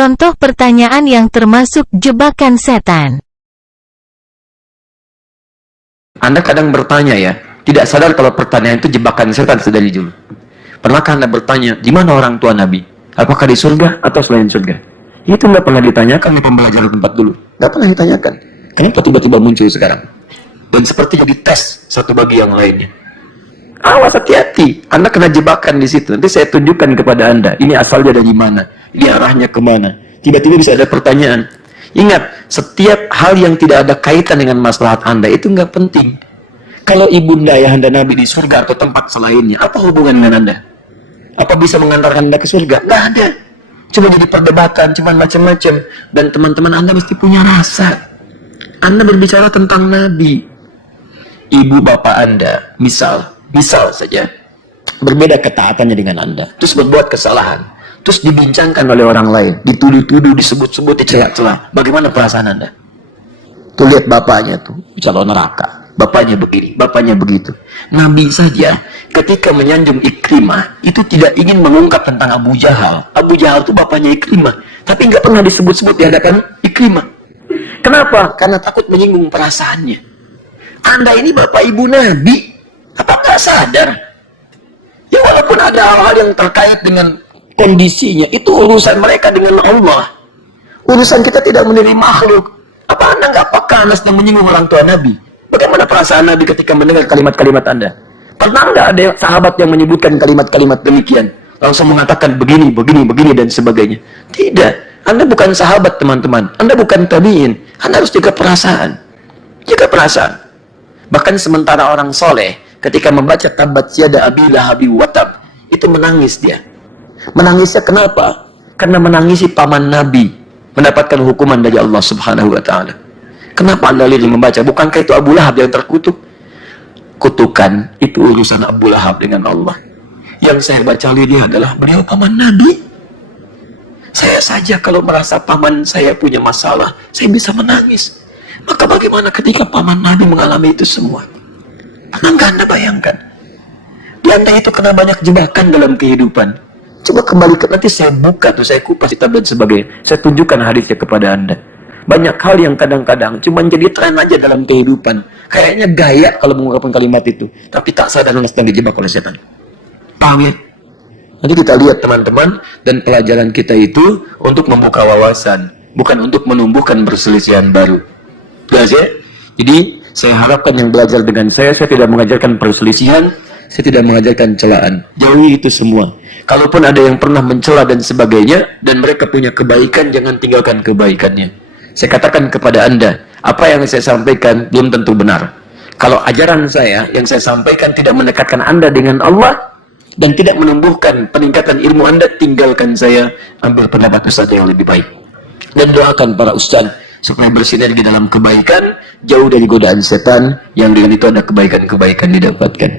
Contoh pertanyaan yang termasuk jebakan setan. Anda kadang bertanya ya, tidak sadar kalau pertanyaan itu jebakan setan sedari dulu. Pernahkah Anda bertanya, di mana orang tua Nabi? Apakah di surga atau selain surga? Itu nggak pernah ditanyakan di pembelajaran tempat dulu. Nggak pernah ditanyakan. Kenapa tiba-tiba muncul sekarang? Dan seperti jadi tes satu bagi yang lainnya. Awas, hati-hati. Anda kena jebakan di situ. Nanti saya tunjukkan kepada Anda. Ini asalnya dari mana? Ini arahnya kemana? Tiba-tiba bisa ada pertanyaan. Ingat, setiap hal yang tidak ada kaitan dengan maslahat Anda itu nggak penting. Kalau ibunda ayah Anda Nabi di surga atau tempat selainnya, apa hubungan dengan Anda? Apa bisa mengantarkan Anda ke surga? Nggak ada. Cuma jadi perdebatan, cuma macam-macam. Dan teman-teman Anda mesti punya rasa. Anda berbicara tentang Nabi. Ibu bapak Anda, misal saja, berbeda ketaatannya dengan Anda. Terus berbuat kesalahan. Terus dibincangkan oleh orang lain. Dituduh-tuduh, disebut-sebut, dicela-cela. Bagaimana perasaan Anda? Tuh lihat bapaknya tuh, calon neraka. Bapaknya begini, bapaknya begitu. Nabi saja ketika menyanjung Ikrimah itu tidak ingin mengungkap tentang Abu Jahal. Abu Jahal itu bapaknya Ikrimah, tapi nggak pernah disebut-sebut di hadapan Ikrimah. Kenapa? Karena takut menyinggung perasaannya. Anda ini bapak ibu Nabi, apa nggak sadar? Ya walaupun ada hal-hal yang terkait dengan kondisinya, itu urusan mereka dengan Allah. Urusan kita tidak menilai makhluk. Apa Anda nggak peka Anda sedang menyinggung orang tua Nabi? Bagaimana perasaan Nabi ketika mendengar kalimat-kalimat Anda? Pernah nggak ada sahabat yang menyebutkan kalimat-kalimat demikian? Langsung mengatakan begini, dan sebagainya. Tidak. Anda bukan sahabat, teman-teman. Anda bukan tabi'in. Anda harus jaga perasaan. Jaga perasaan. Bahkan sementara orang soleh, ketika membaca tabat yada abi lahabi watab, itu menangis dia. Menangisnya kenapa? Karena menangisi paman Nabi mendapatkan hukuman dari Allah Subhanahu wa Ta'ala. Kenapa Anda lihat membaca? Bukankah itu Abu Lahab yang terkutuk? Kutukan itu urusan Abu Lahab dengan Allah. Yang saya baca lihat adalah beliau paman Nabi. Saya saja kalau merasa paman saya punya masalah, saya bisa menangis. Maka bagaimana ketika paman Nabi mengalami itu semua? Pernah nggak Anda bayangkan? Di Anda itu kena banyak jebakan dalam kehidupan. Coba kembali ke nanti saya buka tuh, saya kupas kitab dan sebagainya. Saya tunjukkan hadisnya kepada Anda. Banyak hal yang kadang-kadang cuma jadi tren aja dalam kehidupan. Kayaknya gaya kalau mengungkapkan kalimat itu, tapi tak sadar sedang dijebak oleh setan. Paham ya? Nanti kita lihat teman-teman, dan pelajaran kita itu untuk membuka wawasan, bukan untuk menumbuhkan perselisihan baru. Jelas ya? Jadi saya harapkan yang belajar dengan saya tidak mengajarkan perselisihan, saya tidak mengajarkan celaan. Jauhi itu semua. Kalaupun ada yang pernah mencela dan sebagainya, dan mereka punya kebaikan, jangan tinggalkan kebaikannya. Saya katakan kepada Anda, apa yang saya sampaikan belum tentu benar. Kalau ajaran saya yang saya sampaikan tidak mendekatkan Anda dengan Allah dan tidak menumbuhkan peningkatan ilmu Anda, tinggalkan saya, ambil pendapat Ustaz yang lebih baik. Dan doakan para Ustaz supaya bersinergi dalam kebaikan, jauh dari godaan setan yang dengan itu ada kebaikan-kebaikan didapatkan.